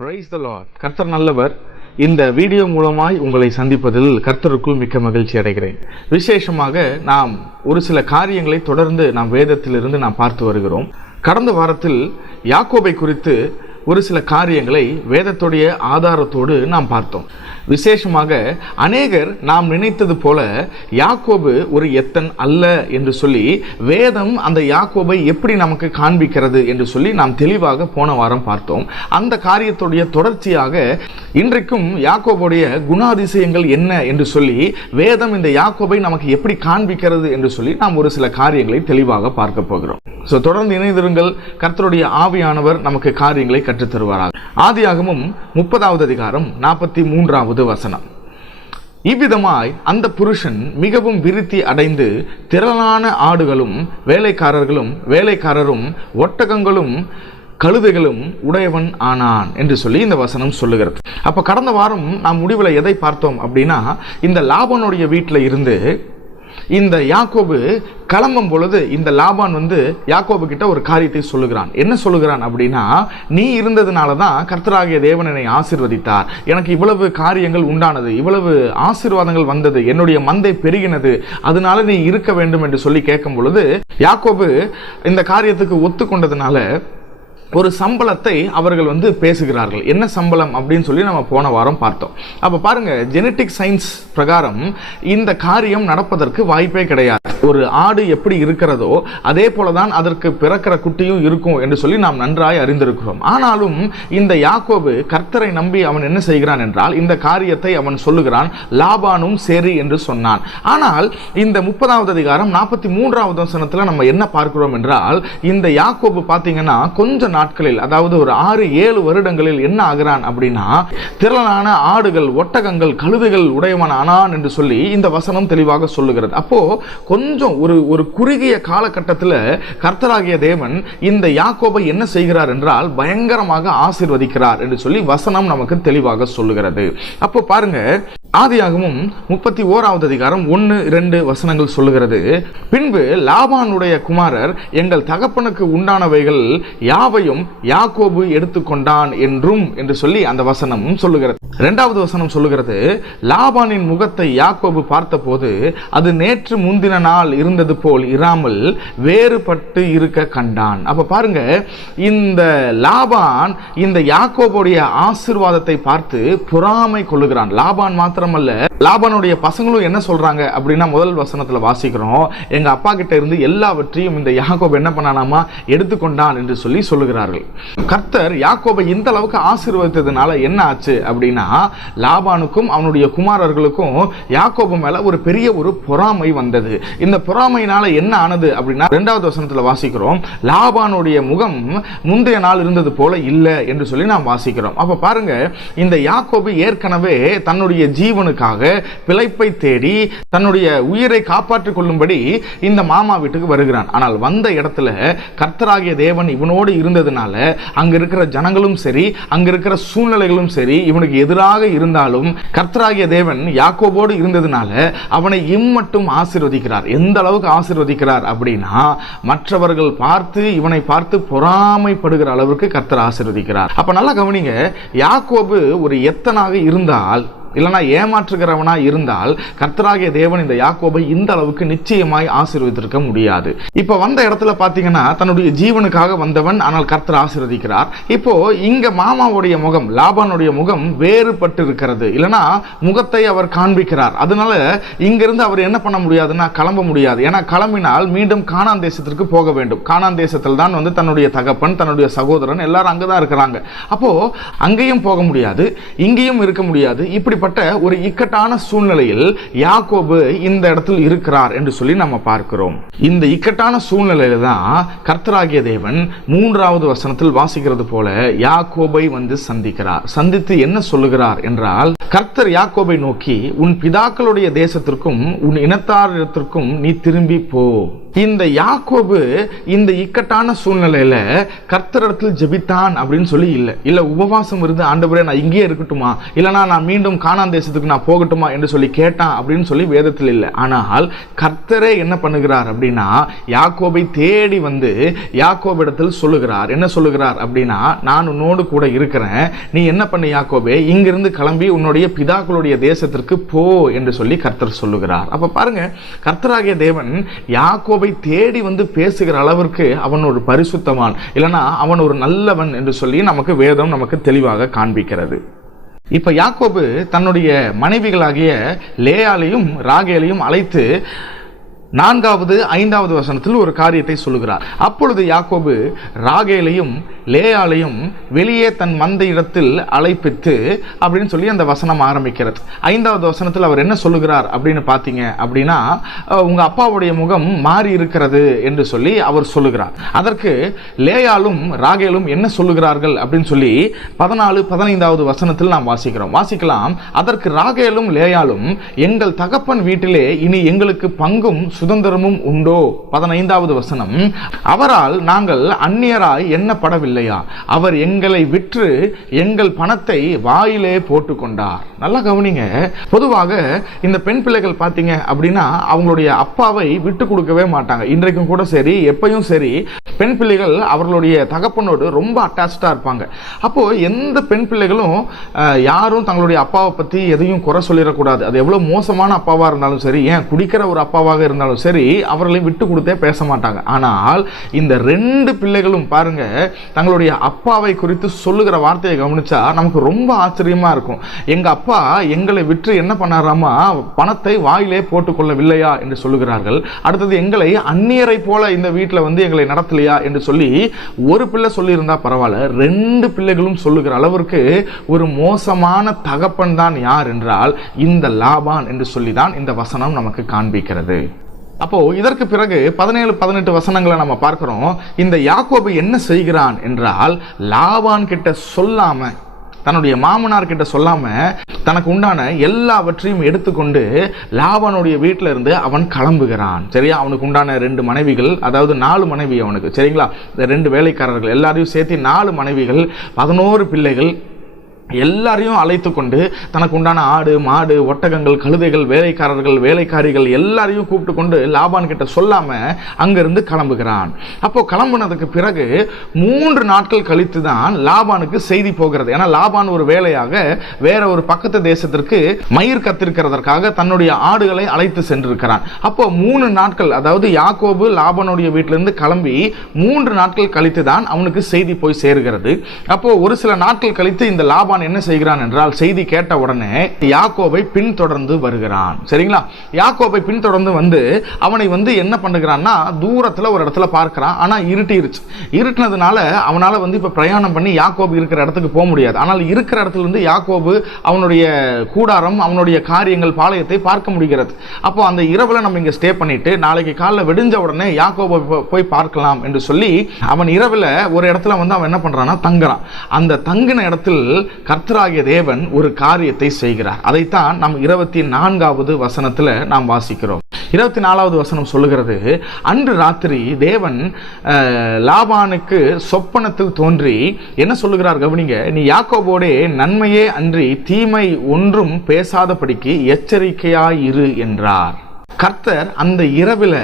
Price the Lord. கர்த்தர் நல்லவர். இந்த வீடியோ மூலமாய் உங்களை சந்திப்பதில் கர்த்தருக்குள் மிக்க மகிழ்ச்சி அடைகிறேன். விசேஷமாக நாம் ஒரு சில காரியங்களை தொடர்ந்து நாம் வேதத்திலிருந்து நாம் பார்த்து வருகிறோம். கடந்த வாரத்தில் யாக்கோபை குறித்து ஒரு சில காரியங்களை வேதத்துடைய ஆதாரத்தோடு நாம் பார்த்தோம். விசேஷமாக அநேகர் நாம் நினைத்தது போல யாக்கோபு ஒரு எத்தன் அல்ல என்று சொல்லி வேதம் அந்த யாக்கோபை எப்படி நமக்கு காண்பிக்கிறது என்று சொல்லி நாம் தெளிவாக போன வாரம் பார்த்தோம். அந்த காரியத்துடைய தொடர்ச்சியாக இன்றைக்கும் யாக்கோபுடைய குணாதிசயங்கள் என்ன என்று சொல்லி வேதம் இந்த யாக்கோபை நமக்கு எப்படி காண்பிக்கிறது என்று சொல்லி நாம் ஒரு சில காரியங்களை தெளிவாக பார்க்க போகிறோம். தொடர்ந்து இணைந்திருங்கள். கர்த்தருடைய ஆவியானவர் நமக்கு காரியங்களை கற்றுத் தருவாராக. ஆதியாகமம் 30வது அதிகாரம் 43வது வசனம். இவ்விதமாய் அந்த புருஷன் மிகவும் விருத்தி அடைந்து திரளான ஆடுகளும் வேலைக்காரரும் ஒட்டகங்களும் கழுதைகளும் உடையவன் ஆனான் என்று சொல்லி இந்த வசனம் சொல்லுகிறது. அப்ப கடந்த வாரம் நாம் முடிவில் எதை பார்த்தோம் அப்படின்னா, இந்த லாபானுடைய வீட்டில் இருந்து இந்த யாக்கோபு கிளம்பும் பொழுது இந்த லாபான் யாக்கோபு கிட்ட ஒரு காரியத்தை சொல்லுகிறான். என்ன சொல்லுகிறான் அப்படின்னா, நீ இருந்ததுனால தான் கர்த்தராகிய தேவன் என்னை ஆசீர்வதித்தார், எனக்கு இவ்வளவு காரியங்கள் உண்டானது, இவ்வளவு ஆசீர்வாதங்கள் வந்தது, என்னுடைய மந்தை பெருகினது, அதனால நீ இருக்க வேண்டும் என்று சொல்லி கேட்கும் பொழுது யாக்கோபு இந்த காரியத்துக்கு ஒத்துக்கொண்டதுனால ஒரு சம்பளத்தை அவர்கள் பேசுகிறார்கள். என்ன சம்பளம் அப்படின்னு சொல்லி நம்ம போன வாரம் பார்த்தோம். அப்ப பாருங்க, ஜெனட்டிக் சயின்ஸ் பிரகாரம் இந்த காரியம் நடப்பதற்கு வாய்ப்பே கிடையாது. ஒரு ஆடு எப்படி இருக்கிறதோ அதே போலதான் அதற்கு பிறக்கிற குட்டியும் இருக்கும் என்று சொல்லி நாம் நன்றாய் அறிந்திருக்கிறோம். ஆனாலும் இந்த யாக்கோபு கர்த்தரை நம்பி அவன் என்ன செய்கிறான் என்றால், இந்த காரியத்தை அவன் சொல்லுகிறான். லாபானும் சரி என்று சொன்னான். ஆனால் இந்த 30வது அதிகாரம் 43வது வசனத்துல நம்ம என்ன பார்க்கிறோம் என்றால், இந்த யாக்கோபு பாத்தீங்கன்னா கொஞ்ச நாட்களில், அதாவது ஒரு 6-7 வருடங்களில் என்ன ஆகிறான் அப்படின்னா, திரளான ஆடுகள், ஒட்டகங்கள், கழுதைகள் உடையவன் ஆனான் என்று சொல்லி இந்த வசனம் தெளிவாக சொல்லுகிறது. அப்போ கொஞ்சம் ஒரு குறுகிய காலகட்டத்தில் கர்த்தராகிய தேவன் இந்த யாக்கோபை என்ன செய்கிறார் என்றால் பயங்கரமாக ஆசீர்வதிக்கிறார் என்று சொல்லி வசனம் நமக்கு தெளிவாக சொல்லுகிறது. அப்போ பாருங்க, ஆதியாகமம் 31வது அதிகாரம் 1-2 வசனங்கள் சொல்லுகிறது. பின்பு லாபானுடைய குமாரர் எங்கள் தகப்பனுக்கு உண்டானவைகள் யாவையும் யாக்கோபு எடுத்துக்கொண்டான் என்று சொல்லி அந்த வசனம் சொல்லுகிறது. 2வது வசனம் சொல்லுகிறது, லாபானின் முகத்தை யாக்கோபு பார்த்தபோது அது நேற்று முந்தின நாள் இருந்தது போல் இராமல் வேறுபட்டு இருக்க கண்டான். அப்ப பாருங்க, இந்த லாபான் இந்த யாக்கோபுடைய ஆசீர்வாதத்தை பார்த்து பொறாமை கொள்ளுகிறான். லாபான் மாத்திரமல்ல, லாபானுடைய பசங்களும் என்ன சொல்றாங்க அப்படின்னா, முதல் வசனத்துல வாசிக்கிறோம், எங்க அப்பா கிட்ட இருந்து எல்லாவற்றையும் இந்த யாக்கோபு என்ன பண்ணானாமா எடுத்துக்கொண்டான் என்று சொல்லி சொல்லுகிறார்கள். கர்த்தர் யாக்கோபை இந்த அளவுக்கு ஆசீர்வதித்ததுனால என்ன ஆச்சு அப்படின்னா, லாபானுக்கும் அவனுடைய குமாரர்களுக்கும் யாக்கோபு மேல ஒரு பெரிய ஒரு பொறாமை வந்தது. இந்த பொறாமையினால என்ன ஆனது அப்படின்னா, 2வது வசனத்துல வாசிக்கிறோம், லாபானுடைய முகம் முந்தைய நாள் இருந்தது போல இல்லை என்று சொல்லி நாம் வாசிக்கிறோம். அப்ப பாருங்க, இந்த யாக்கோபு ஏற்கனவே தன்னுடைய ஜீவனுக்காக பிழைப்பை தேடி தன்னுடைய உயிரை காப்பாற்றிக் கொள்ளும்படி இந்த மாமா வீட்டுக்கு வருகிறான். ஆனால் வந்த இடத்துல கர்த்தராகிய தேவன் இவனோடு இருந்ததுனால அங்க இருக்கிற ஜனங்களும் சரி, அங்க இருக்கிற சூழ்நிலைகளும் சரி இவனுக்கு எதிராக இருந்தாலும் கர்த்தராகிய தேவன் யாக்கோபோடு இருந்ததுனால அவனை இம்மட்டும் ஆசீர்வதிக்கிறார். எந்த அளவுக்கு ஆசீர்வதிக்கிறார் அப்படின்னா, மற்றவர்கள் இவனை பார்த்து பொறாமைப்படுகிற அளவுக்கு கர்த்தர் ஆசீர்வதிக்கிறார். அப்ப நல்லா கவனிங்க, யாக்கோபு ஒரு எத்தனாக இருந்தால், இல்லைனா ஏமாற்றுகிறவனா இருந்தால் கர்த்தராகிய தேவன் இந்த யாக்கோபை இந்த அளவுக்கு நிச்சயமாய் ஆசீர்வதித்திருக்க முடியாது. இப்ப வந்த இடத்துல பாத்தீங்கன்னா தன்னுடைய ஜீவனுக்காக வந்தவன், ஆனால் கர்த்தர் ஆசீர்வதிக்கிறார். இப்போ இங்க மாமாவுடைய முகம், லாபானுடைய முகம் வேறுபட்டு இருக்கிறது, இல்லைனா முகத்தை அவர் காண்பிக்கிறார். அதனால இங்கிருந்து அவர் என்ன பண்ண முடியாதுன்னா கிளம்ப முடியாது. ஏன்னா கிளம்பினால் மீண்டும் கானான் தேசத்திற்கு போக வேண்டும். கானான் தேசத்தில் தான் தன்னுடைய தகப்பன், தன்னுடைய சகோதரன் எல்லாரும் அங்கதான் இருக்கிறாங்க. அப்போ அங்கேயும் போக முடியாது, இங்கேயும் இருக்க முடியாது. இப்படி ஒரு இக்கட்டான சூழ்நிலையில் யாக்கோபு இந்த இடத்தில் இருக்கிறார் என்று சொல்லி நம்ம பார்க்கிறோம். இந்த இக்கட்டான சூழ்நிலையில தான் கர்த்தராகிய தேவன் 3வது வசனத்தில் வாசிக்கிறது போல யாக்கோபை சந்திக்கிறார். சந்தித்து என்ன சொல்லுகிறார் என்றால், கர்த்தர் யாக்கோபை நோக்கி, உன் பிதாக்களுடைய தேசத்திற்கும் உன் இனத்தாரிடத்திற்கும் நீ திரும்பி போ. இந்த யாக்கோபு இந்த இக்கட்டான சூழ்நிலையில கர்த்தரிடத்தில் ஜெபித்தான் அப்படின்னு சொல்லி இல்ல உபவாசம் இருந்து ஆண்டவரே நான் இங்கேயே இருக்கட்டுமா, இல்லைனா நான் மீண்டும் கானான் தேசத்துக்கு நான் போகட்டுமா என்று சொல்லி கேட்டான் அப்படின்னு சொல்லி வேதத்தில் இல்லை. ஆனால் கர்த்தரே என்ன பண்ணுகிறார் அப்படின்னா யாக்கோபை தேடி வந்து யாக்கோபிடத்தில் சொல்லுகிறார். என்ன சொல்லுகிறார் அப்படின்னா, நான் உன்னோடு கூட இருக்கிறேன், நீ என்ன பண்ணு யாக்கோபே, இங்கிருந்து கிளம்பி உன்னுடைய பிதாக்களுடைய தேசத்திற்கு போ என்று சொல்லி கர்த்தர் சொல்லுகிறார். அப்ப பாருங்க, கர்த்தராகிய தேவன் யாக்கோபை தேடி வந்து பேசுகிற அளவிற்கு அவன் ஒரு பரிசுத்தவான், இல்லனா அவன் ஒரு நல்லவன் என்று சொல்லி நமக்கு வேதம் நமக்கு தெளிவாக காண்பிக்கிறது. இப்ப யாக்கோபு தன்னுடைய மனைவிகளாகிய லேயாளையும் ராகேலையும் அழைத்து 4வது 5வது வசனத்தில் ஒரு காரியத்தை சொல்லுகிறார். அப்பொழுது யாக்கோபு ராகேலையும் லேயாளையும் வெளியே தன் மந்தை இடத்தில் அழைப்பித்து அப்படின்னு சொல்லி அந்த வசனம் ஆரம்பிக்கிறது. 5வது வசனத்தில் அவர் என்ன சொல்லுகிறார் அப்படின்னு பார்த்தீங்க அப்படின்னா, உங்க அப்பாவுடைய முகம் மாறி இருக்கிறது என்று சொல்லி அவர் சொல்லுகிறார். அதற்கு லேயாலும் ராகேலும் என்ன சொல்லுகிறார்கள் அப்படின்னு சொல்லி 14 15வது வசனத்தில் நாம் வாசிக்கலாம். அதற்கு ராகேலும் லேயாலும், எங்கள் தகப்பன் வீட்டிலே இனி எங்களுக்கு பங்கும் சுதந்திரமும் உண்டோ? 15வது வசனம், அவரால் நாங்கள் அந்நியராய் எண்ணப்படவில்லையா? அவர் எங்களை விற்று எங்கள் பணத்தை வாயிலே போட்டுக்கொண்டார். நல்லா கவனிங்க. பொதுவாக இந்த பெண் பிள்ளைகள் பார்த்தீங்க அப்படின்னா அவங்களுடைய அப்பாவை விட்டு கொடுக்கவே மாட்டாங்க. இன்றைக்கும் கூட சரி, எப்பயும் சரி, பெண் பிள்ளைகள் அவர்களுடைய தகப்பனோடு ரொம்ப அட்டாச்சா இருப்பாங்க. அப்போ எந்த பெண் பிள்ளைகளும் யாரும் தங்களுடைய அப்பாவை பத்தி எதையும் குறை சொல்லிடக்கூடாது. அது எவ்வளவு மோசமான அப்பாவா இருந்தாலும் சரி, ஏன் குடிக்கிற ஒரு அப்பாவாக இருந்தாலும் சரி, அவர்களை விட்டு கொடுத்தே பேச மாட்டாங்க. ஆனால் இந்த 2 பிள்ளைகளும் பாருங்க, தங்களுடைய அப்பாவை குறித்து சொல்லுகிற வார்த்தையை கவனிச்சா நமக்கு ரொம்ப ஆச்சரியமா இருக்கும். எங்க அப்பா எங்களை விற்று என்ன பண்ணாராமா, பணத்தை வாயிலே போட்டுக்கொள்ளவில்லையா என்று சொல்லுகிறார்கள். அடுத்தது, எங்களை அந்நியரை போல இந்த வீட்டில் வந்து எங்களை நடத்தலையா என்று சொல்லி ஒரு பிள்ளை சொல்லி இருந்தா பரவாயில்ல, 2 பிள்ளைகளும் சொல்லுகிற அளவிற்கு ஒரு மோசமான தகப்பன் தான் யார் என்றால் இந்த லாபான் என்று சொல்லிதான் இந்த வசனம் நமக்கு காண்பிக்கிறது. அப்போ இதற்கு பிறகு 17 18 வசனங்களை நம்ம பார்க்கிறோம். இந்த யாக்கோபு என்ன செய்கிறான் என்றால், லாபான் கிட்ட சொல்லாம, தன்னுடைய மாமனார் கிட்ட சொல்லாம தனக்கு உண்டான எல்லாவற்றையும் எடுத்துக்கொண்டு லாபானுடைய வீட்டில இருந்து அவன் கிளம்புகிறான். சரியா? அவனுக்கு உண்டான 2 மனைவிகள், அதாவது 4 மனைவி அவனுக்கு, சரிங்களா? இந்த 2 வேலைக்காரர்கள் எல்லாரையும் சேர்த்து 4 மனைவிகள், 11 பிள்ளைகள் எல்லாரையும் அழைத்து கொண்டு தனக்கு உண்டான ஆடு மாடு ஒட்டகங்கள் கழுதைகள் வேலைக்காரர்கள் வேலைக்காரிகள் எல்லாரையும் கூப்பிட்டு கொண்டு லாபான் கிட்ட சொல்லாம அங்கிருந்து கிளம்புகிறான். அப்போ கிளம்புனதுக்கு பிறகு 3 நாட்கள் கழித்து தான் லாபானுக்கு செய்தி போகிறது. ஏன்னா லாபான் ஒரு வேலையாக வேற ஒரு பக்கத்து தேசத்திற்கு மயிர் கத்திருக்கிறதற்காக தன்னுடைய ஆடுகளை அழைத்து சென்றிருக்கிறான். அப்போ 3 நாட்கள், அதாவது யாக்கோபு லாபானுடைய வீட்டிலிருந்து கிளம்பி 3 நாட்கள் கழித்து தான் அவனுக்கு செய்தி போய் சேருகிறது. அப்போ ஒரு சில நாட்கள் கழித்து இந்த லாபான் என்ன செய்கிறான் என்றால், செய்தி கேட்ட உடனே யாக்கோபை பின்தொடர்ந்து வருகிறான். சரிங்களா? யாக்கோபை பின்தொடர்ந்து வந்து அவனை வந்து என்ன பண்ணுகிறான்னா, தூரத்துல ஒரு இடத்துல பார்க்கிறான். ஆனா இருட்டினதுனால அவனால வந்து இப்ப பிரயாணம் பண்ணி யாக்கோபு இருக்கிற இடத்துக்கு போக முடியாது. ஆனால் இருக்கிற இடத்துல இருந்து யாக்கோபு அவனுடைய கூடாரம் அவனுடைய காரியங்கள் பாளையத்தை பார்க்க முடிகிறது. அப்போ அந்த இரவுல நம்ம இங்க ஸ்டே பண்ணிட்டு நாளைக்கு காலைல வெடிஞ்ச உடனே யாக்கோபை போய் பார்க்கலாம் என்று சொல்லி அவன் இரவுல ஒரு இடத்துல வந்து அவன் என்ன பண்றான்னா தங்குறான். அந்த தங்கின இடத்தில் கர்த்தராகிய தேவன் ஒரு காரியத்தை செய்கிறார். அதைத்தான் நாம் 24வது வசனத்தில் நாம் வாசிக்கிறோம். 24வது வசனம் சொல்லுகிறது, அன்று ராத்திரி தேவன் லாபானுக்கு சொப்பனத்தில் தோன்றி என்ன சொல்லுகிறார் கவனிங்க, நீ யாக்கோபோடே நன்மையே அன்றி தீமை ஒன்றும் பேசாதபடிக்கு எச்சரிக்கையாயிரு என்றார். கர்த்தர் அந்த இரவில்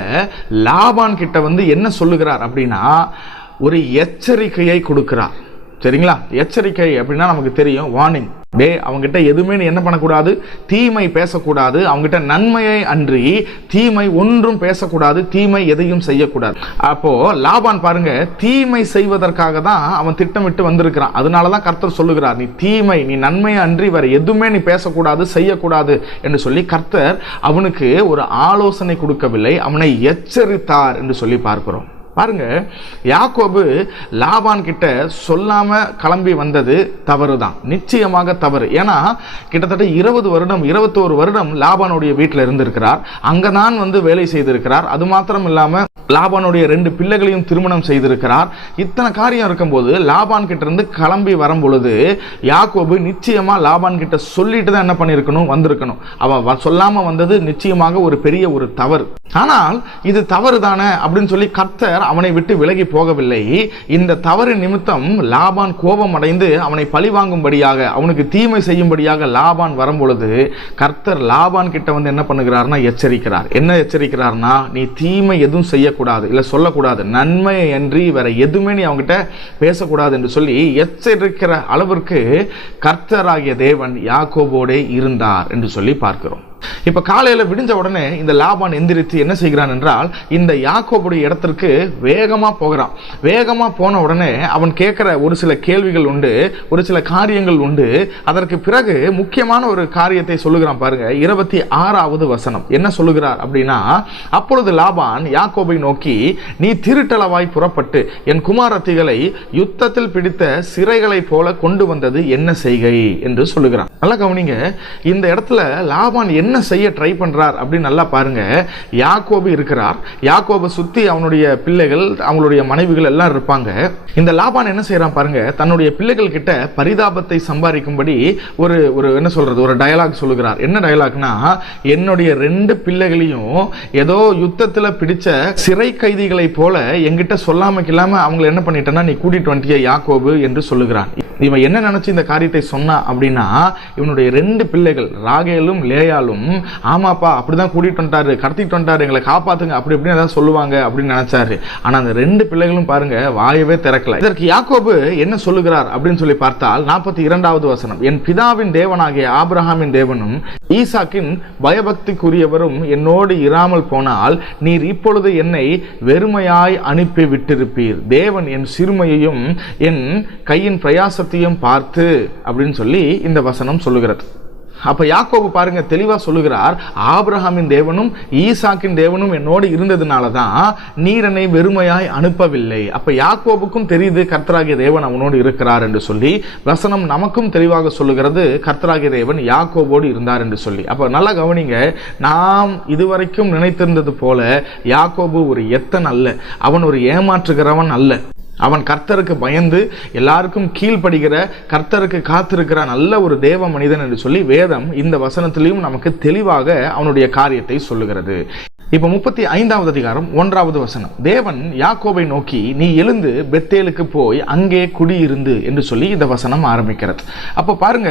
லாபான் கிட்ட வந்து என்ன சொல்லுகிறார் அப்படின்னா, ஒரு எச்சரிக்கையை கொடுக்கிறார். சரிங்களா? எச்சரிக்கை அப்படின்னா நமக்கு தெரியும், வார்னிங். அவங்ககிட்ட எதுவுமே நீ என்ன பண்ணக்கூடாது, தீமை பேசக்கூடாது. அவங்ககிட்ட நன்மையை அன்றி தீமை ஒன்றும் பேசக்கூடாது, தீமை எதையும் செய்யக்கூடாது. அப்போ லாபான் பாருங்க, தீமை செய்வதற்காக தான் அவன் திட்டமிட்டு வந்திருக்கிறான். அதனாலதான் கர்த்தர் சொல்லுகிறார், நீ நன்மையை அன்றி வேற எதுவுமே நீ பேசக்கூடாது செய்யக்கூடாது என்று சொல்லி கர்த்தர் அவனுக்கு ஒரு ஆலோசனை கொடுக்கவில்லை, அவனை எச்சரித்தார் என்று சொல்லி பார்க்கிறோம். பாருங்க, யாக்கோபு லாபான் கிட்ட சொல்லாம கிளம்பி வந்தது தவறுதான், நிச்சயமாக தவறு. ஏன்னா கிட்டத்தட்ட 20 வருடம் 21 வருடம் லாபானுடைய வீட்டில் இருந்திருக்கிறார். அங்கதான் வேலை செய்திருக்கிறார். அது மாத்திரம் இல்லாம லாபானுடைய 2 பிள்ளைகளையும் திருமணம் செய்திருக்கிறார். இத்தனை காரியம் இருக்கும்போது லாபான் கிட்ட இருந்து கிளம்பி வரும் பொழுது யாக்கோபு நிச்சயமா லாபான் கிட்ட சொல்லிட்டு தான் என்ன பண்ணிருக்கணும், வந்திருக்கணும். அவ சொல்லாம வந்தது நிச்சயமாக ஒரு பெரிய ஒரு தவறு. ஆனால் இது தவறு தானே அப்படின்னு சொல்லி கர்த்தர் அவனை விட்டு விலகி போகவில்லை. இந்த தவறு நிமித்தம் லாபான் கோபம் அடைந்து அவனை பழிவாங்கும்படியாக, அவனுக்கு தீமை செய்யும்படியாக லாபான் வரும்பொழுது கர்த்தர் லாபான் கிட்ட என்ன பண்ணுகிறார்னா எச்சரிக்கிறார். என்ன எச்சரிக்கிறார்னா, நீ தீமை எதுவும் செய்யக்கூடாது, இல்ல சொல்லக்கூடாது, நன்மை அன்றி வேற எதுவுமே நீ அவங்ககிட்ட பேசக்கூடாது என்று சொல்லி எச்சரிக்கிற அளவிற்கு கர்த்தராகிய தேவன் யாக்கோபோடே இருந்தார் என்று சொல்லி பார்க்கிறோம். இப்ப காலையில விடிஞ்ச உடனே இந்த லாபான் எந்திரித்து என்ன செய்கிறான் என்றால், இந்த யாக்கோபுடைய இடத்திற்கு வேகமா போகிறான். வேகமா போன உடனே அவன் கேட்கிற ஒரு சில கேள்விகள் உண்டு, ஒரு சில காரியங்கள் உண்டு. அதற்கு பிறகு முக்கியமான ஒரு காரியத்தை சொல்லுகிறான். பாருங்க, 26வது வசனம் என்ன சொல்லுகிறார் அப்படின்னா, அப்பொழுது லாபான் யாக்கோபை நோக்கி, நீ திருட்டளவாய் புறப்பட்டு என் குமாரத்திகளை யுத்தத்தில் பிடித்த சிறைகளை போல கொண்டு வந்தது என்ன செய்கை என்று சொல்லுகிறான். நல்லா கவனிங்க, இந்த இடத்துல லாபான் என்ன செய்ய ட்ரை பண்றார் அப்படின்னு நல்லா பாருங்க. யாக்கோபு இருக்கிறார், யாக்கோபு சுத்தி அவனுடைய பிள்ளைகள், அவங்களுடைய மனைவிகள் எல்லாம் இருப்பாங்க. இந்த லாபான் என்ன செய்யறான் பாருங்க, தன்னுடைய பிள்ளைகள் கிட்ட பரிதாபத்தை சம்பாதிக்கும்படி ஒரு என்ன சொல்றது, ஒரு டயலாக் சொல்லுகிறார். என்ன டயலாக்னா, என்னுடைய 2 பிள்ளைகளையும் ஏதோ யுத்தத்துல பிடிச்ச சிறை கைதிகளை போல என்கிட்ட சொல்லாம கில்லாம அவங்களை என்ன பண்ணிட்டேன்னா நீ கூட்டிட்டு வந்துட்டிய யாக்கோபு என்று சொல்லுகிறான். இவன் என்ன நினைச்சு இந்த காரியத்தை சொன்னா அப்படின்னா, இவனுடைய 2 பிள்ளைகள் ராகேலும் லேயாலும், ஆமாப்பா அப்படிதான் கூட்டிட்டு வந்துட்டாரு, கடத்திட்டு வந்துட்டாரு, எங்களை காப்பாத்துங்க அப்படி இப்படின்னு ஏதாவது சொல்லுவாங்க அப்படின்னு நினைச்சாரு. ஆனா அந்த 2 பிள்ளைகளும் பாருங்க வாயவே திறக்கல. இதற்கு யாக்கோபு என்ன சொல்லுகிறார் அப்படின்னு சொல்லி பார்த்தால் 42வது வசனம், என் பிதாவின் தேவனாகிய ஆபிரகாமின் தேவனும் ஈசாக்கின் பயபக்திக்குரியவரும் என்னோடு இராமல் போனால் நீர் இப்பொழுது என்னை வெறுமையாய் அனுப்பி விட்டிருப்பீர். தேவன் என் சிறுமையையும் என் கையின் பிரயாசத்தையும் பார்த்து அப்படின்னு சொல்லி இந்த வசனம் சொல்லுகிறது. அப்ப யாக்கோபு பாருங்க தெளிவா சொல்லுகிறார், ஆபிரகாமின் தேவனும் ஈசாக்கின் தேவனும் என்னோடு இருந்ததுனாலதான் நீர் என்னை வெறுமையாய் அனுப்பவில்லை. அப்ப யாக்கோபுக்கும் தெரியுது கர்த்தராகிய தேவன் அவனோடு இருக்கிறார் என்று சொல்லி. வசனம் நமக்கும் தெளிவாக சொல்லுகிறது, கர்த்தராகிய தேவன் யாக்கோபோடு இருந்தார் என்று சொல்லி. அப்ப நல்லா கவனிங்க, நாம் இதுவரைக்கும் நினைத்திருந்தது போல யாக்கோபு ஒரு எத்தன் அல்ல, அவன் ஒரு ஏமாற்றுகிறவன் அல்ல. அவன் கர்த்தருக்கு பயந்து எல்லாருக்கும் கீழ்ப்படுகிற, கர்த்தருக்கு காத்திருக்கிற நல்ல ஒரு தேவ மனிதன் என்று சொல்லி வேதம் இந்த வசனத்திலையும் நமக்கு தெளிவாக அவனுடைய காரியத்தை சொல்லுகிறது. இப்ப 35வது அதிகாரம் 1வது வசனம், தேவன் யாக்கோபை நோக்கி, நீ எழுந்து பெத்தேலுக்கு போய் அங்கே குடியிருந்து என்று சொல்லி இந்த வசனம் ஆரம்பிக்கிறது. அப்ப பாருங்க,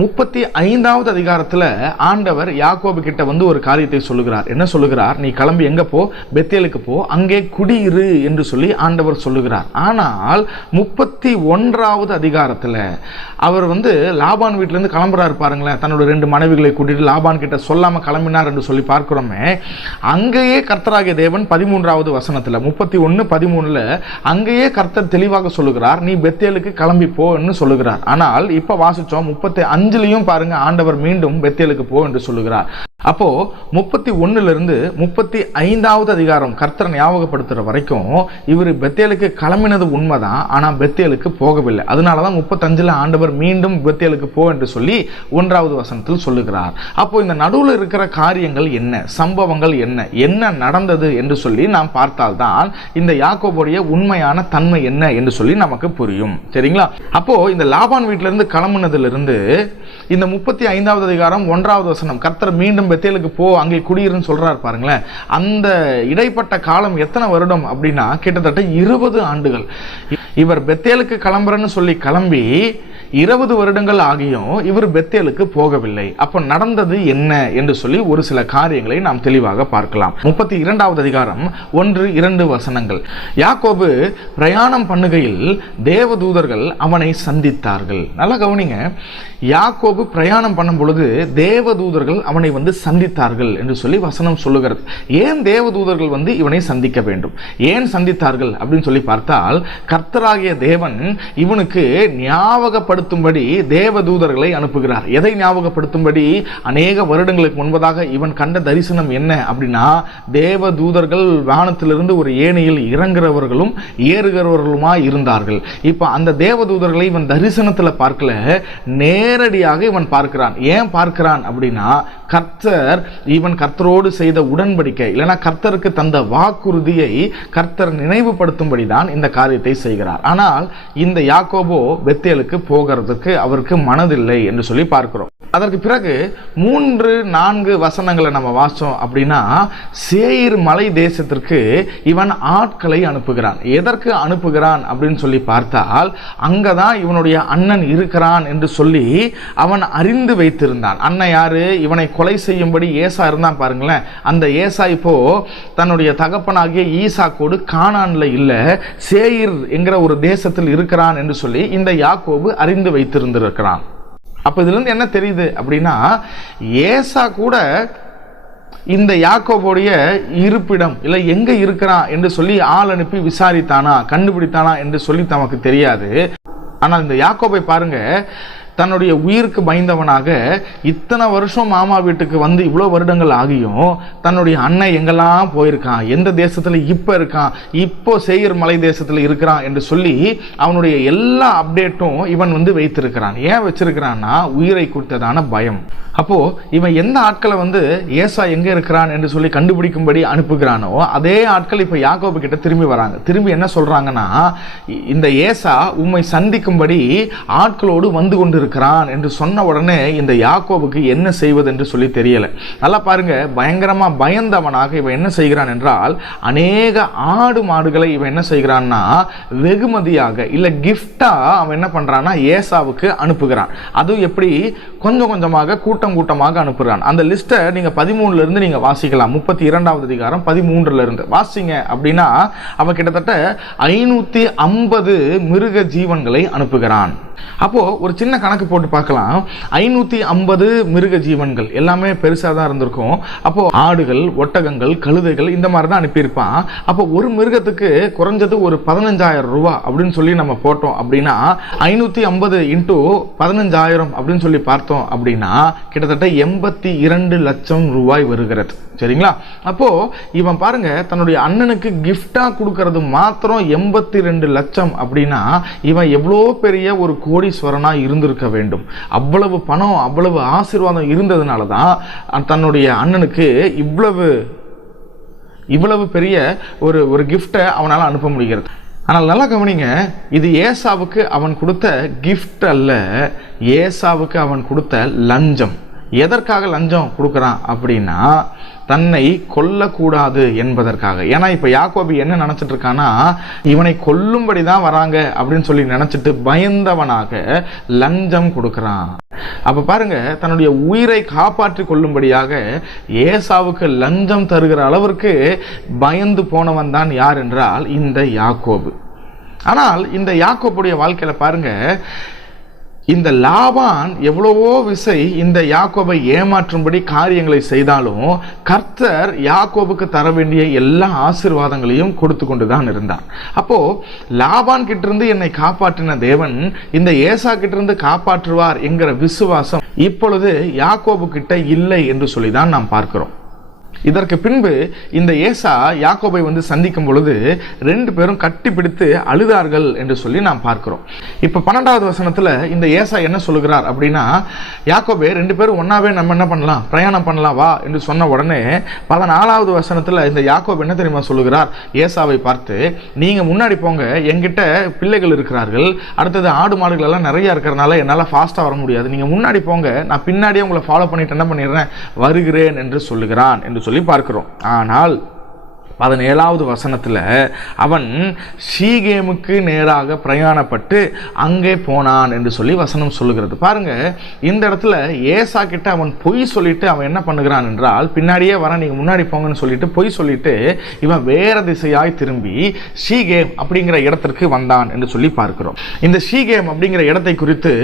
35வது அதிகாரத்துல ஆண்டவர் யாக்கோபு கிட்ட ஒரு காரியத்தை சொல்லுகிறார். என்ன சொல்லுகிறார், நீ கிளம்பி எங்க போ, பெத்தேலுக்கு போ, அங்கே குடியிரு என்று சொல்லி ஆண்டவர் சொல்லுகிறார். ஆனால் 31வது அதிகாரத்துல அவர் லாபான் வீட்டுல இருந்து கிளம்புறாரு பாருங்களேன், தன்னோட 2 மனைவிகளை கூட்டிட்டு லாபான் கிட்ட சொல்லாம கிளம்பினார் என்று சொல்லி பார்க்கிறோமே. அங்கேயே கர்த்தராகிய தேவன் 13வது வசனத்துல 31:13 அங்கேயே கர்த்தர் தெளிவாக சொல்லுகிறார், நீ பெத்தேலுக்கு கிளம்பி போன்னு சொல்லுகிறார். ஆனால் இப்ப வாசிச்சோம் 35லயும் பாருங்க, ஆண்டவர் மீண்டும் பெத்தேலுக்கு போ என்று சொல்லுகிறார். அப்போ 31 35வது அதிகாரம் கர்த்தர் ஞாபகப்படுத்துற வரைக்கும் இவர் பெத்தேலுக்கு கிளம்பினது உண்மைதான், ஆனா பெத்தேலுக்கு போகவில்லை. அதனாலதான் 35 ஆண்டவர் மீண்டும் பெத்தேலுக்கு போ என்று சொல்லி 1வது வசனத்தில் சொல்லுகிறார். அப்போ இந்த நடுவில் இருக்கிற காரியங்கள் என்ன, சம்பவங்கள் என்ன நடந்தது என்று சொல்லி நாம் பார்த்தால்தான் இந்த யாக்கோபுடைய உண்மையான தன்மை என்ன என்று சொல்லி நமக்கு புரியும். சரிங்களா? அப்போ இந்த லாபான் வீட்டில இருந்து கிளம்புனதிலிருந்து இந்த 35வது அதிகாரம் 1வது வசனம் கர்த்தர் மீண்டும் பெத்தேலுக்கு போ அங்கே குடியிருன்னு சொல்றாரு பாருங்களேன். அந்த இடைப்பட்ட காலம் எத்தனை வருடம் அப்படின்னா கிட்டத்தட்ட 20 ஆண்டுகள். இவர் பெத்தேலுக்கு கிளம்புறன்னு சொல்லி கிளம்பி 20 வருடங்கள் ஆகியும் இவர் பெத்தேலுக்கு போகவில்லை. அப்ப நடந்தது என்ன என்று சொல்லி ஒரு சில காரியங்களை நாம் தெளிவாக பார்க்கலாம். 32வது அதிகாரம் 1-2 வசனங்கள். யாக்கோபு பிரயாணம் பண்ணுகையில் தேவதூதர்கள் அவனை சந்தித்தார்கள். நல்லா கவனிங்க, யாக்கோபு பிரயாணம் பண்ணும் பொழுது தேவதூதர்கள் அவனை சந்தித்தார்கள் என்று சொல்லி வசனம் சொல்லுகிறது. ஏன் தேவதூதர்கள் இவனை சந்திக்க வேண்டும், ஏன் சந்தித்தார்கள் அப்படின்னு சொல்லி பார்த்தால், கர்த்தராகிய தேவன் இவனுக்கு ஞாபகப்படுத்த ஞாபகப்படுத்தும்படி தேவதூதர்களை அனுப்புகிறார். எதை ஞாபகப்படுத்தும்படி? அநேக வருடங்களுக்கு முன்பதாக இவன் கண்ட தரிசனம் என்ன அப்படின்னா, தேவதூதர்கள் வானத்திலிருந்து ஒரு ஏணியில் இறங்குறவர்களும் ஏறுகிறவர்களுமா இருந்தார்கள். இப்ப அந்த தேவதூதர்களை இவன் தரிசனத்தில் பார்க்கல, நேரடியாக இவன் பார்க்கிறான். ஏன் பார்க்கிறான் அப்படின்னா, இவன் கர்த்தரோடு செய்த உடன்படிக்கை இல்லைன்னா கர்த்தருக்கு தந்த வாக்குறுதியை கர்த்தர் நினைவுபடுத்தும்படிதான் இந்த காரியத்தை செய்கிறார். ஆனால் இந்த யாக்கோபோ பெத்தேலுக்கு போகிறதுக்கு அவருக்கு மனதில்லை என்று சொல்லி பார்க்கிறோம். அதற்கு பிறகு 3-4 வசனங்களை நம்ம வாசிச்சோம் அப்படின்னா, சேயீர் மலை தேசத்திற்கு இவன் ஆட்களை அனுப்புகிறான். எதற்கு அனுப்புகிறான் அப்படின்னு சொல்லி பார்த்தால், அங்கதான் இவனுடைய அண்ணன் இருக்கிறான் என்று சொல்லி அவன் அறிந்து வைத்திருந்தான். அண்ணன் யாரு? இவனை கொலை செய்யும்படி ஏசா இருந்தான் பாருங்களேன். அந்த ஏசா இப்போ தன்னுடைய தகப்பனாகிய ஈசாக்கோடு கானான்ல இல்ல, சேயீர் என்கிற ஒரு தேசத்தில் இருக்கிறான் என்று சொல்லி இந்த யாக்கோபு அறிந்து வைத்திருந்திருக்கிறான். அப்ப இதுல இருந்து என்ன தெரியுது அப்படின்னா, ஏசா கூட இந்த யாக்கோபுடைய இருப்பிடம் இல்ல எங்க இருக்கிறான் என்று சொல்லி ஆள் அனுப்பி விசாரித்தானா, கண்டுபிடித்தானா என்று சொல்லி நமக்கு தெரியாது. ஆனால் இந்த யாக்கோபை பாருங்க, தன்னுடைய உயிருக்கு பயந்தவனாக இத்தனை வருஷம் மாமா வீட்டுக்கு வந்து இவ்வளவு வருடங்கள் ஆகியும் தன்னுடைய அண்ணன் எங்கெல்லாம் போயிருக்கான், எந்த தேசத்துல இப்ப இருக்கான், இப்போ சேயீர் மலை தேசத்துல இருக்கிறான் என்று சொல்லி அவனுடைய எல்லா அப்டேட்டும் இவன் வந்து வைத்திருக்கிறான். ஏன் வச்சிருக்கிறான்னா, உயிரை குறித்ததான பயம். அப்போ இவன் எந்த ஆட்களை வந்து ஏசா எங்க இருக்கிறான் என்று சொல்லி கண்டுபிடிக்கும்படி அனுப்புகிறானோ, அதே ஆட்கள் இப்ப யாக்கோபு கிட்ட திரும்பி வராங்க. திரும்பி என்ன சொல்றாங்கன்னா, இந்த ஏசா உம்மை சந்திக்கும்படி ஆட்களோடு வந்து கொண்டு இருக்கிறான் என்று சொன்ன உடனே இந்த யாக்கோபுக்கு என்ன செய்வது என்று சொல்லி தெரியல. நல்லா பாருங்க, பயங்கரமா பயந்தவனாக இவன் என்ன செய்கிறான் என்றால், அநேக ஆடு மாடுகளை இவன் என்ன செய்கிறான்னா வெகுமதியாக இல்ல கிஃப்டா அவன் என்ன பண்றான்னா ஏசாவுக்கு அனுப்புகிறான். அதுவும் எப்படி? கொஞ்சம் கொஞ்சமாக கூட்டமாக அனுப்புகிறான். அந்த லிஸ்ட்டை நீங்க 13 இருந்து நீங்க வாசிக்கலாம். 32வது அதிகாரம் 13 இருந்து வாசிங்க அப்படின்னா, அவன் கிட்டத்தட்ட 550 மிருக ஜீவன்களை அனுப்புகிறான். அப்போ ஒரு சின்ன கணக்கு போட்டு பார்க்கலாம். 550 மிருக ஜீவன்கள் எல்லாமே பெருசா தான் இருந்திருக்கும். அப்போ ஆடுகள், ஒட்டகங்கள், கழுதைகள் இந்த மாதிரி தான் அனுப்பியிருப்பான். அப்போ ஒரு மிருகத்துக்கு குறைஞ்சது ஒரு 15,000 ரூபாய் அப்படின்னு சொல்லி நம்ம போட்டோம் அப்படின்னா, 550 இன்டூ 15,000 அப்படின்னு சொல்லி பார்த்தோம் அப்படின்னா கிட்டத்தட்ட 82 லட்சம் ரூபாய் வருகிறது. சரிங்களா? அப்போ இவன் பாருங்க, தன்னுடைய அண்ணனுக்கு கிஃப்டா கொடுக்கறது மாத்திரம் 82 லட்சம் அப்படின்னா இவன் எவ்வளோ பெரிய ஒரு கோடீஸ்வரனா இருந்திருக்க வேண்டும். அவ்வளவு பணம், அவ்வளவு ஆசீர்வாதம் இருந்ததுனால தான் தன்னுடைய அண்ணனுக்கு இவ்வளவு பெரிய ஒரு கிஃப்டை அவனால் அனுப்ப முடிகிறது. ஆனால் நல்லா கவனிங்க, இது ஏசாவுக்கு அவன் கொடுத்த கிஃப்ட் அல்ல, ஏசாவுக்கு அவன் கொடுத்த லஞ்சம். எதற்காக லஞ்சம் கொடுக்குறான் அப்படின்னா, தன்னை கொல்லக்கூடாது என்பதற்காக. ஏன்னா இப்ப யாக்கோபு என்ன நினைச்சிட்டு இருக்கானா, இவனை கொல்லும்படி தான் வராங்க அப்படின்னு சொல்லி நினைச்சிட்டு பயந்தவனாக லஞ்சம் கொடுக்கிறான். அப்ப பாருங்க, தன்னுடைய உயிரை காப்பாற்றி கொள்ளும்படியாக ஏசாவுக்கு லஞ்சம் தருகிற அளவிற்கு பயந்து போனவன் தான் யார் என்றால் இந்த யாக்கோபு. ஆனால் இந்த யாக்கோபுடைய வாழ்க்கையில பாருங்க, இந்த லாபான் எவ்வளவோ விசை இந்த யாக்கோபை ஏமாற்றும்படி காரியங்களை செய்தாலும் கர்த்தர் யாக்கோபுக்கு தர வேண்டிய எல்லா ஆசீர்வாதங்களையும் கொடுத்து கொண்டுதான் இருந்தார். அப்போ லாபான் கிட்ட இருந்து என்னை காப்பாற்றின தேவன் இந்த ஏசா கிட்ட இருந்து காப்பாற்றுவார் என்கிற விசுவாசம் இப்பொழுது யாக்கோபு கிட்ட இல்லை என்று சொல்லிதான் நாம் பார்க்கிறோம். இதற்கு பின்பு இந்த ஏசா யாக்கோபை வந்து சந்திக்கும் பொழுது 2 பேரும் கட்டி பிடித்து அழுதார்கள் என்று சொல்லி நாம் பார்க்கிறோம். இப்ப 12வது வசனத்துல இந்த ஏசா என்ன சொல்லுகிறார் அப்படின்னா, யாக்கோபே 2 பேரும் ஒன்னாவே நம்ம என்ன பண்ணலாம், பிரயாணம் பண்ணலாம் வா என்று சொன்ன உடனே 14வது வசனத்துல இந்த யாக்கோபு என்ன தெரியுமா சொல்லுகிறார், ஏசாவை பார்த்து, நீங்க முன்னாடி போங்க, என்கிட்ட பிள்ளைகள் இருக்கிறார்கள், அடுத்தது ஆடு மாடுகள் எல்லாம் நிறைய இருக்கிறதுனால என்னால ஃபாஸ்டா வர முடியாது, நீங்க முன்னாடி போங்க, நான் பின்னாடியே உங்களை ஃபாலோ பண்ணிட்டு என்ன பண்ணிடுறேன், வருகிறேன் என்று சொல்லுகிறான் என்று சொல்லி பார்க்கிறோம். ஆனால் 17வது வசனத்துல அவன் ஷீகேமுக்கு நேராக பிரயாணப்பட்டு அங்கே போனான் என்று சொல்லி வசனம் சொல்லுகிறது. பாருங்க, இந்த இடத்துல ஏசா கிட்ட அவன் பொய் சொல்லிட்டு அவன் என்ன பண்ணுகிறான் என்றால், பின்னாடியே வர, நீங்க முன்னாடி போங்கன்னு சொல்லிட்டு பொய் சொல்லிட்டு இவன் வேற திசையாய் திரும்பி ஷீகேம் அப்படிங்கிற இடத்திற்கு வந்தான் என்று சொல்லி பார்க்கிறோம். இந்த ஷீகேம் அப்படிங்கிற இடத்தை குறித்து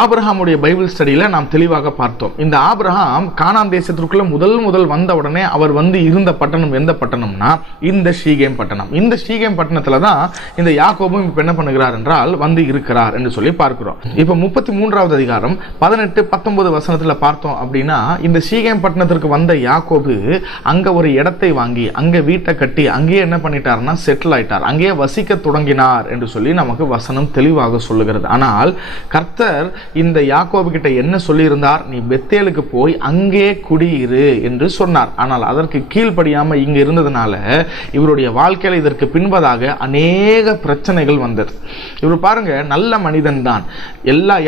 ஆபிரகாமுடைய பைபிள் ஸ்டடியில நாம் தெளிவாக பார்த்தோம். இந்த ஆபிரகாம் கானான் தேசத்திற்குள்ள முதல் வந்த உடனே அவர் வந்து இருந்த பட்டணம் எந்த பட்டணம் பட்டணம்னா இந்த ஷீகேம் பட்டணம். இந்த ஷீகேம் பட்டணத்துல தான் இந்த யாக்கோபும் இப்ப என்ன பண்ணுகிறார் என்றால் வந்து இருக்கிறார் என்று சொல்லி பார்க்கிறோம். இப்ப 33வது அதிகாரம் 18-19 வசனத்துல பார்த்தோம் அப்படின்னா, இந்த ஷீகேம் பட்டணத்திற்கு வந்த யாக்கோபு அங்க ஒரு இடத்தை வாங்கி அங்க வீட்டை கட்டி அங்கேயே என்ன பண்ணிட்டார்னா செட்டில் ஆயிட்டார், அங்கேயே வசிக்க தொடங்கினார் என்று சொல்லி நமக்கு வசனம் தெளிவாக சொல்லுகிறது. ஆனால் கர்த்தர் இந்த யாக்கோபு கிட்ட என்ன சொல்லியிருந்தார்? நீ பெத்தேலுக்கு போய் அங்கே குடியிரு என்று சொன்னார். ஆனால் அதற்கு கீழ்ப்படியாம இங்க இருந்ததுனால இவருடைய வாழ்க்கையில இதற்கு பின்பதாக அநேக பிரச்சனைகள் வந்தது. இவர் பாருங்க, நல்ல மனிதன் தான்,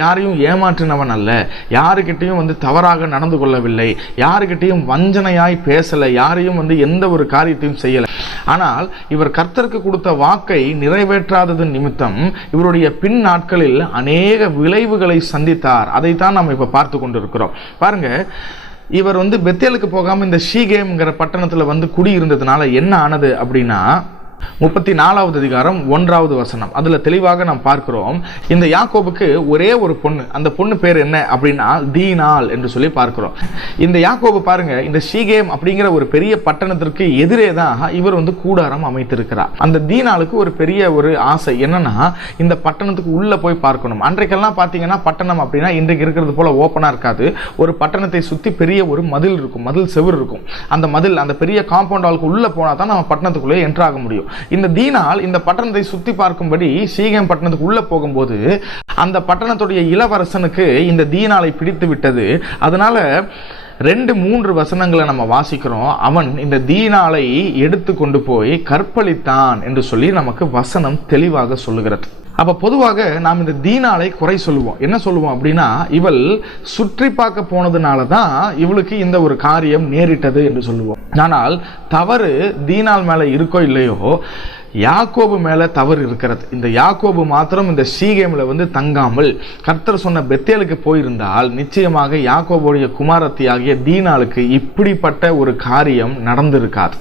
யாரையும் ஏமாற்றினவன் அல்ல, யாருக்கிட்டையும் வந்து தவறாக நடந்து கொள்ளவில்லை, யாருக்கிட்டையும் வஞ்சனையாய் பேசல, யாரையும் வந்து எந்த ஒரு காரியத்தையும் செய்யல. ஆனால் இவர் கர்த்தருக்கு கொடுத்த வாக்கை நிறைவேற்றாதது நிமித்தம் இவருடைய பின் நாட்களில் அநேக விளைவுகளை சந்தித்தார். அதைத்தான் நம்ம இப்ப பார்த்து கொண்டிருக்கிறோம். பாருங்க, இவர் வந்து பெத்தேலுக்கு போகாம இந்த ஷீகேம்ங்கிற பட்டணத்துல வந்து குடியிருந்ததுனால என்ன ஆனது அப்படின்னா, 34வது அதிகாரம் 1வது வசனம் அதுல தெளிவாக நாம் பார்க்கிறோம். இந்த யாக்கோபுக்கு ஒரே ஒரு பொண்ணு, அந்த பொண்ணு பேர் என்ன அப்படின்னா தீனாள் என்று சொல்லி பார்க்கிறோம். இந்த யாக்கோபு பாருங்க, இந்த ஷீகேம் அப்படிங்கிற ஒரு பெரிய பட்டணத்திற்கு எதிரே தான் இவர் வந்து கூடாரம் அமைத்திருக்கிறார். அந்த தீனாளுக்கு ஒரு பெரிய ஒரு ஆசை என்னன்னா, இந்த பட்டணத்துக்கு உள்ள போய் பார்க்கணும். அன்றைக்கெல்லாம் பாத்தீங்கன்னா பட்டணம் அப்படின்னா இன்றைக்கு இருக்கிறது போல ஓப்பனா இருக்காது. ஒரு பட்டணத்தை சுத்தி பெரிய ஒரு மதில் இருக்கும், மதில் செவுர் இருக்கும். அந்த மதில், அந்த பெரிய காம்பவுண்ட் வாலுக்கு உள்ள போனா தான் நம்ம பட்டணத்துக்குள்ளே என்டர் ஆக முடியும். இந்த தீனாள் இந்த பட்டணத்தை சுத்தி பார்க்கும்படி ஷீகேம் பட்டணத்துக்கு உள்ள போகும்போது அந்த பட்டணத்துடைய இளவரசனுக்கு இந்த தீனாளை பிடித்து விட்டது. அதனால 2-3 வசனங்களை நம்ம வாசிக்கிறோம். அவன் இந்த தீனாளை எடுத்து கொண்டு போய் கற்பழித்தான் என்று சொல்லி நமக்கு வசனம் தெளிவாக சொல்லுகிறது. அப்ப பொதுவாக நாம் இந்த தீனாளை குறை சொல்லுவோம். என்ன சொல்லுவோம் அப்படின்னா, இவள் சுற்றி பார்க்க போனதுனால தான் இவளுக்கு இந்த ஒரு காரியம் நேரிட்டது என்று சொல்லுவோம். ஆனால் தவறு தீனாள் மேல இருக்கோ இல்லையோ, யாக்கோபு மேல தவறு இருக்கிறது. இந்த யாக்கோபு மாத்திரம் இந்த ஷீகேம்ல வந்து தங்காமல் கர்த்தர் சொன்ன பெத்தேலுக்கு போயிருந்தால் நிச்சயமாக யாக்கோபுடைய குமாரத்தியாகிய தீனாளுக்கு இப்படிப்பட்ட ஒரு காரியம் நடந்திருக்காது.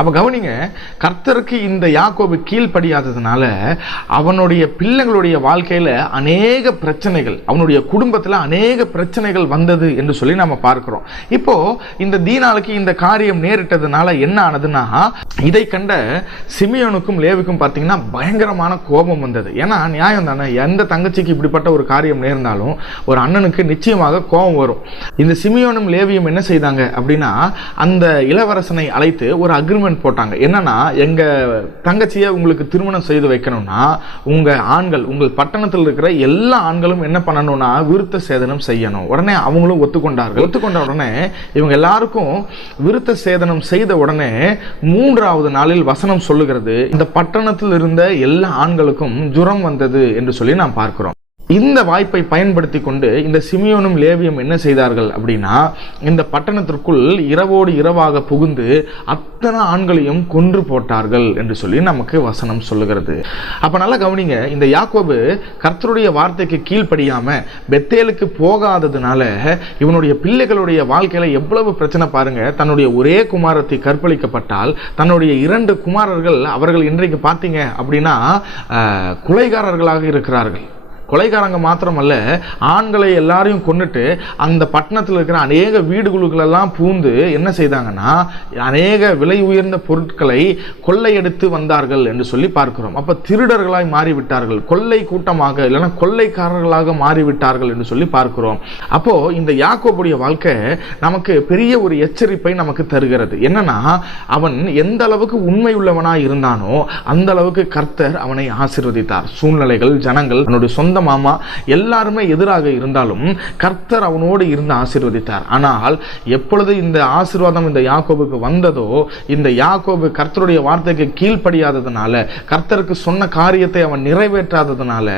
அப்ப கவனிங்க, கர்த்தருக்கு இந்த யாக்கோபு கீழ்ப்படியாததுனால அவனுடைய பிள்ளைகளுடைய வாழ்க்கையில அநேக பிரச்சனைகள், அவனுடைய குடும்பத்துல அநேக பிரச்சனைகள் வந்தது என்று சொல்லி நம்ம பார்க்கிறோம். இப்போ இந்த தீனாளுக்கு இந்த காரியம் நேரிட்டதுனால என்ன ஆனதுன்னா, இதை கண்ட சிமியோனுக்கும் லேவிக்கும் பார்த்தீங்கன்னா பயங்கரமான கோபம் வந்தது. ஏன்னா நியாயம் தானே, எந்த தங்கச்சிக்கு இப்படிப்பட்ட ஒரு காரியம் நேர்ந்தாலும் ஒரு அண்ணனுக்கு நிச்சயமாக கோபம் வரும். இந்த சிமியோனும் லேவியும் என்ன செய்தாங்க அப்படின்னா, அந்த இளவரசனை அழைத்து ஒரு அக்ரிமெண்ட் போட்டாங்க. என்னன்னா, எங்க தங்கச்சியை உங்களுக்கு திருமணம் செய்து வைக்கணும்னா உங்க ஆண்கள், உங்கள் பட்டணத்தில் இருக்கிற எல்லா ஆண்களும் என்ன பண்ணணும்னா விருத்த சேதனம் செய்யணும். உடனே அவங்களும் ஒத்துக்கொண்டார்கள். ஒத்துக்கொண்ட உடனே இவங்க எல்லாருக்கும் விருத்த சேதனம் செய்த உடனே 3வது நாளில் வசனம் சொல்லுகிறது, இந்த பட்டணத்தில் இருந்த எல்லா ஆண்களுக்கும் ஜுரம் வந்தது என்று சொல்லி நாம் பார்க்கிறோம். இந்த வாய்ப்பை பயன்படுத்தி கொண்டு இந்த சிமியோனும் லேவியும் என்ன செய்தார்கள் அப்படின்னா, இந்த பட்டணத்திற்குள் இரவோடு இரவாக புகுந்து அத்தனை ஆண்களையும் கொன்று போட்டார்கள் என்று சொல்லி நமக்கு வசனம் சொல்லுகிறது. அப்ப நல்லா கவனிங்க, இந்த யாக்கோபு கர்த்தருடைய வார்த்தைக்கு கீழ்ப்படியாம பெத்தேலுக்கு போகாததுனால இவனுடைய பிள்ளைகளுடைய வாழ்க்கையில எவ்வளவு பிரச்சனை பாருங்க. தன்னுடைய ஒரே குமாரத்தை கற்பழிக்கப்பட்டால் தன்னுடைய 2 குமாரர்கள், அவர்கள் இன்றைக்கு பார்த்தீங்க அப்படின்னா கொலைகாரர்களாக இருக்கிறார்கள். கொலைகாரங்க மாத்திரமல்ல, ஆண்களை எல்லாரையும் கொண்டுட்டு அந்த பட்டணத்தில் இருக்கிற அநேக வீடுகளுக்கெல்லாம் பூந்து என்ன செய்தாங்கன்னா அநேக விலை உயர்ந்த பொருட்களை கொள்ளையடித்து வந்தார்கள் என்று சொல்லி பார்க்கிறோம். அப்ப திருடர்களாய் மாறிவிட்டார்கள், கொள்ளை கூட்டமாக இல்லைன்னா கொள்ளைக்காரர்களாக மாறிவிட்டார்கள் என்று சொல்லி பார்க்கிறோம். அப்போ இந்த யாக்கோபுடைய வாழ்க்கை நமக்கு பெரிய ஒரு எச்சரிப்பை நமக்கு தருகிறது. என்னன்னா, அவன் எந்த அளவுக்கு உண்மை உள்ளவனாய் இருந்தானோ அந்த அளவுக்கு கர்த்தர் அவனை ஆசீர்வதித்தார். சூழ்நிலைகள், ஜனங்கள், அவனுடைய சொந்த மாமா எல்லாருமே எதிராக இருந்தாலும் கர்த்தர் அவனோடு இருந்து ஆசீர்வதித்தார். ஆனால் எப்பொழுது இந்த ஆசீர்வாதம் இந்த யாக்கோபுக்கு வந்ததோ, இந்த யாக்கோபு கர்த்தருடைய வார்த்தைக்கு கீழ்ப்படியாததுனால, கர்த்தருக்கு சொன்ன காரியத்தை அவன் நிறைவேற்றாததுனால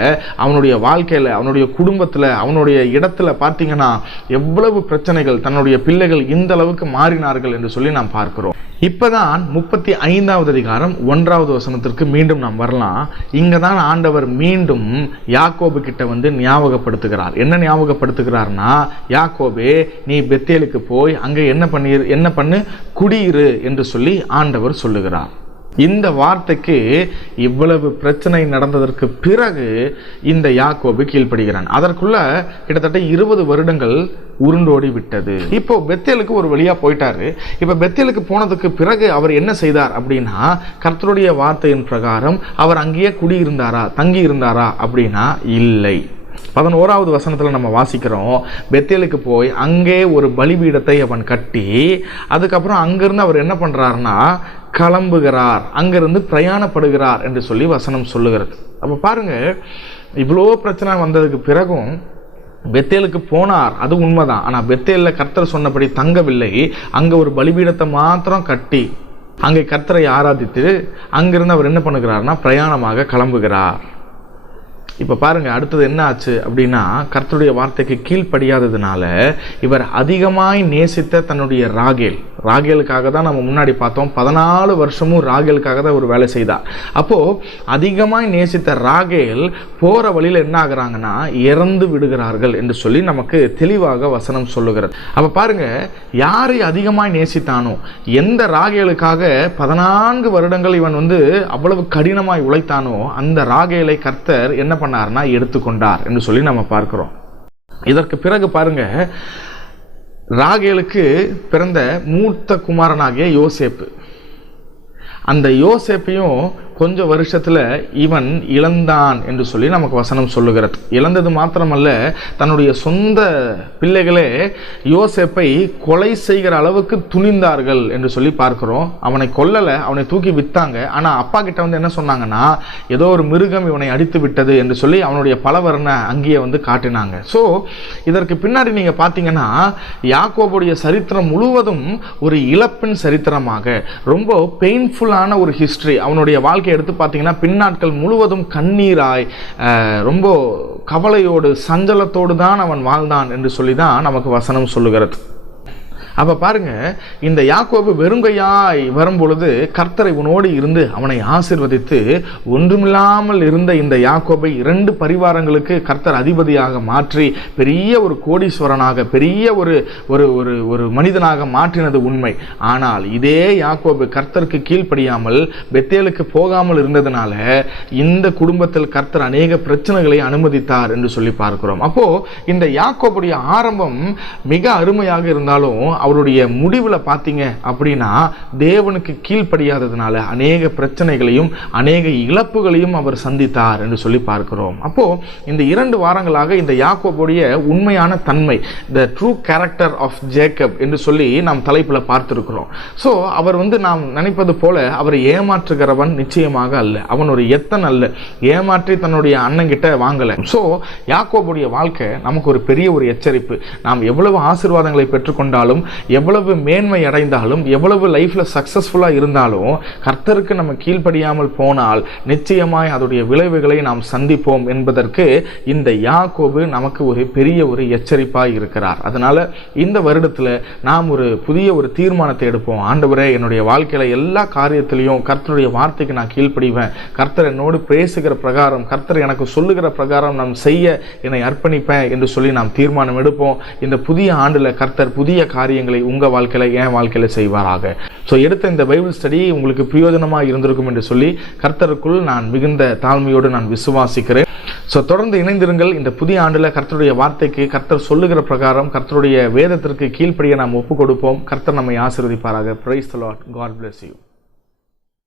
அவனுடைய வாழ்க்கையில, அவனுடைய குடும்பத்துல, அவனுடைய இடத்துல பார்த்தீங்கன்னா எவ்வளவு பிரச்சனைகள், தன்னுடைய பிள்ளைகள் இந்த அளவுக்கு மாறினார்கள் என்று சொல்லி நாம் பார்க்கிறோம். இப்பதான் 35வது அதிகாரம் 1வது வசனத்திற்கு மீண்டும் நாம் வரலாம். இங்கதான் ஆண்டவர் மீண்டும் யாக்கோபு கிட்ட வந்து ஞாபகப்படுத்துகிறார். என்ன ஞாபகப்படுத்துகிறார்னா, யாக்கோபே நீ பெத்தேலுக்கு போய் அங்க என்ன பண்ணு, குடியிரு என்று சொல்லி ஆண்டவர் சொல்லுகிறார். இந்த வார்த்தைக்கு இவ்வளவு பிரச்சனை நடந்ததற்கு பிறகு இந்த யாக்கோபு கீழ்ப்படுகிறான். அதற்குள்ள கிட்டத்தட்ட 20 வருடங்கள் உருண்டோடி விட்டது. இப்போ பெத்தேலுக்கு ஒரு வழியா போயிட்டாரு. இப்ப பெத்தேலுக்கு போனதுக்கு பிறகு அவர் என்ன செய்தார் அப்படின்னா, கர்த்தருடைய வார்த்தையின் பிரகாரம் அவர் அங்கேயே குடியிருந்தாரா, தங்கி இருந்தாரா அப்படின்னா இல்லை. 11வது வசனத்துல நம்ம வாசிக்கிறோம், பெத்தேலுக்கு போய் அங்கே ஒரு பலிபீடத்தை அவன் கட்டி, அதுக்கப்புறம் அங்கிருந்து அவர் என்ன பண்றாருன்னா கிளம்புகிறார், அங்கிருந்து பிரயாணப்படுகிறார் என்று சொல்லி வசனம் சொல்லுகிறது. அப்ப பாருங்க, இவ்வளோ பிரச்சனை வந்ததுக்கு பிறகும் பெத்தேலுக்கு போனார், அது உண்மைதான். ஆனா பெத்தேல்ல கர்த்தர் சொன்னபடி தங்கவில்லை. அங்க ஒரு பலிபீடத்தை மாத்திரம் கட்டி அங்கே கர்த்தரை ஆராதித்து அங்கிருந்து அவர் என்ன பண்ணுகிறார்னா பிரயாணமாக கிளம்புகிறார். இப்ப பாருங்க, அடுத்தது என்ன ஆச்சு அப்படின்னா, கர்த்தருடைய வார்த்தைக்கு கீழ்ப்படியாததுனால இவர் அதிகமாய் நேசித்த தன்னுடைய ராகேலுக்காக தான் நம்ம முன்னாடி பார்த்தோம். 14 வருஷமும் ராகேலுக்காக தான் ஒரு வேலை செய்தார். அப்போ அதிகமாய் நேசித்த ராகேல் போற வழியில என்ன ஆகுறாங்கன்னா இறந்து விடுகிறார்கள் என்று சொல்லி நமக்கு தெளிவாக வசனம் சொல்லுகிறது. அப்ப பாருங்க, யாரை அதிகமாய் நேசித்தானோ, எந்த ராகேலுக்காக 14 வருடங்கள் இவன் அவ்வளவு கடினமாய் உழைத்தானோ, அந்த ராகேலை கர்த்தர் என்ன பண்ணார்னா எடுத்துக்கொண்டார் என்று சொல்லி நம்ம பார்க்கிறோம். இதற்கு பிறகு பாருங்க, ராகேலுக்கு பிறந்த மூத்த குமாரனாகிய யோசேப்பு, அந்த யோசேப்பையும் கொஞ்ச வருஷத்துல இவன் இழந்தான் என்று சொல்லி நமக்கு வசனம் சொல்லுகிறது. இழந்தது மாத்திரமல்ல, தன்னுடைய சொந்த பிள்ளைகளே யோசேப்பை கொலை செய்கிற அளவுக்கு துணிந்தார்கள் என்று சொல்லி பார்க்கிறோம். அவனை கொல்லல, அவனை தூக்கி வித்தாங்க. ஆனா அப்பா கிட்ட என்ன சொன்னாங்கன்னா, ஏதோ ஒரு மிருகம் இவனை அடித்து விட்டது என்று சொல்லி அவனுடைய பலவர்ண அங்கேயே காட்டினாங்க. சோ இதற்கு பின்னாடி நீங்க பாத்தீங்கன்னா, யாக்கோபுடைய சரித்திரம் முழுவதும் ஒரு இழப்பின் சரித்திரமாக, ரொம்ப பெயின்ஃபுல்லான ஒரு ஹிஸ்டரி. அவனுடைய வாழ்க்கை எடுத்து பார்த்தீங்கன்னா, பின்னாட்கள் முழுவதும் கண்ணீராய், ரொம்ப கவலையோடு சஞ்சலத்தோடு தான் அவன் வாழ்ந்தான் என்று சொல்லி தான் நமக்கு வசனம் சொல்லுகிறது. அப்ப பாருங்க, இந்த யாக்கோபு வெறுங்கையாய் வரும் பொழுது கர்த்தர் இவனோடு இருந்து அவனை ஆசீர்வதித்து, ஒன்றுமில்லாமல் இருந்த இந்த யாக்கோபை 2 பரிவாரங்களுக்கு கர்த்தர் அதிபதியாக மாற்றி பெரிய ஒரு கோடீஸ்வரனாக, பெரிய ஒரு ஒரு ஒரு மனிதனாக மாற்றினது உண்மை. ஆனால் இதே யாக்கோபு கர்த்தருக்கு கீழ்ப்படியாமல் பெத்தேலுக்கு போகாமல் இருந்ததுனால இந்த குடும்பத்தில் கர்த்தர் அநேக பிரச்சனைகளை அனுமதித்தார் என்று சொல்லி பார்க்கிறோம். அப்போ இந்த யாக்கோபுடைய ஆரம்பம் மிக அருமையாக இருந்தாலும் அவருடைய முடிவுல பாத்தீங்க அப்படின்னா, தேவனுக்கு கீழ்ப்படியாததுனால அநேக பிரச்சனைகளையும் அநேக இழப்புகளையும் அவர் சந்தித்தார் என்று சொல்லி பார்க்கிறோம். அப்போ இந்த 2 வாரங்களாக இந்த யாக்கோபுடைய உண்மையான தன்மை, the true character of Jacob என்று சொல்லி நாம் தலைப்புல பார்த்திருக்கிறோம். சோ அவர் நாம் நினைப்பது போல அவர் ஏமாற்றுகிறவன் நிச்சயமாக அல்ல. அவன் ஒரு எத்தன் அல்ல, ஏமாற்றி தன்னுடைய அண்ணன் கிட்ட வாங்கல. சோ யாக்கோபுடைய வாழ்க்கை நமக்கு ஒரு பெரிய ஒரு எச்சரிப்பு. நாம் எவ்வளவு ஆசீர்வாதங்களை பெற்றுக்கொண்டாலும், எவ்வளவு மேன்மை அடைந்தாலும், எவ்வளவு லைஃப்ல சக்சஸ்ஃபுல்லா இருந்தாலும், கர்த்தருக்கு நம்ம கீழ்ப்படியாமல் போனால் நிச்சயமாய் அதோடைய விளைவுகளை நாம் சந்திப்போம் என்பதற்கு இந்த யாக்கோபு நமக்கு ஒரு பெரிய ஒரு எச்சரிப்பாய் இருக்கிறார். அதனால இந்த வருடத்துல நாம் ஒரு புதிய ஒரு தீர்மானத்தை எடுப்போம். ஆண்டவரே, என்னுடைய வாழ்க்கையில எல்லா காரியத்திலையும் கர்த்தருடைய வார்த்தைக்கு நான் கீழ்ப்படிவேன், கர்த்தர் என்னோடு பேசுகிற பிரகாரம், கர்த்தர் எனக்கு சொல்லுகிற பிரகாரம் நாம் செய்ய என்னை அர்ப்பணிப்பேன் என்று சொல்லி நாம் தீர்மானம் எடுப்போம். இந்த புதிய ஆண்டுல கர்த்தர் புதிய காரியங்களை உங்க வாழ்க்கையில, என் வாழ்க்கையில செய்வாராக. சோ எடுத்த இந்த பைபிள் ஸ்டடி உங்களுக்கு பிரயோஜனமாக இருந்திருக்கும் என்று சொல்லி கர்த்தருக்குள் நான் மிகுந்த தாழ்மையோடு நான் விசுவாசிக்கிறேன். சோ தொடர்ந்து இணைந்திருங்கள். இந்த புதிய ஆண்டுல கர்த்தருடைய வார்த்தைக்கு, கர்த்தர் சொல்லுகிற பிரகாரம், கர்த்தருடைய வேதத்திற்கு கீழ்ப்படிய நாம் ஒப்பு கொடுப்போம். கர்த்தர் நம்மை ஆசீர்வதிப்பாராக. Praise the Lord. God bless you.